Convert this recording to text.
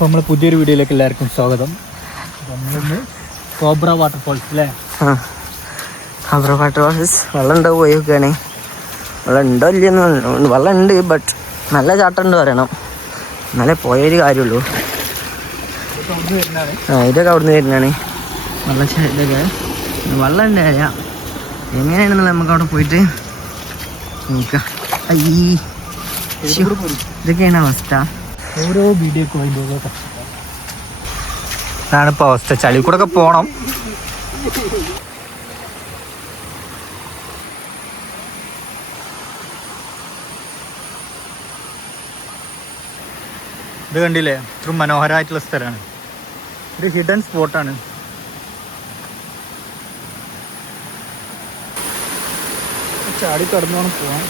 അപ്പോൾ നമ്മൾ പുതിയൊരു വീഡിയോയിലേക്ക് എല്ലാവർക്കും സ്വാഗതം. നമ്മളിന്ന് കോബ്ര വാട്ടർഫോൾസ് അല്ലേ? കോബ്ര വാട്ടർഫോൾസ് വെള്ളം ഉണ്ടോ പോയി നോക്കുകയാണെ. വെള്ളം ഉണ്ടോ ഇല്ലെന്ന് വെള്ളം ഉണ്ട്, ബട്ട് നല്ല ചാട്ടം ഉണ്ട് പറയണം, എന്നാലേ പോയൊരു കാര്യമുള്ളൂ. ഇതൊക്കെ അവിടുന്ന് വരുന്നതാണ് ഇതൊക്കെ വെള്ളം ഉണ്ട്. എങ്ങനെയാണെന്നുള്ള നമുക്ക് അവിടെ പോയിട്ട് നോക്കാം. ഇതൊക്കെയാണ് അവസ്ഥ. ഓരോ വീഡിയോക്ക് അതിൻ്റെ ഇതാണിപ്പോൾ അവസ്ഥ. ചളി കൂടെ ഒക്കെ പോകണം. ഇത് കണ്ടില്ലേ, ഇത്ര മനോഹരമായിട്ടുള്ള സ്ഥലമാണ്. ഒരു ഹിഡൻ സ്പോട്ടാണ്. ചാടി കടന്നോണം പോവാൻ.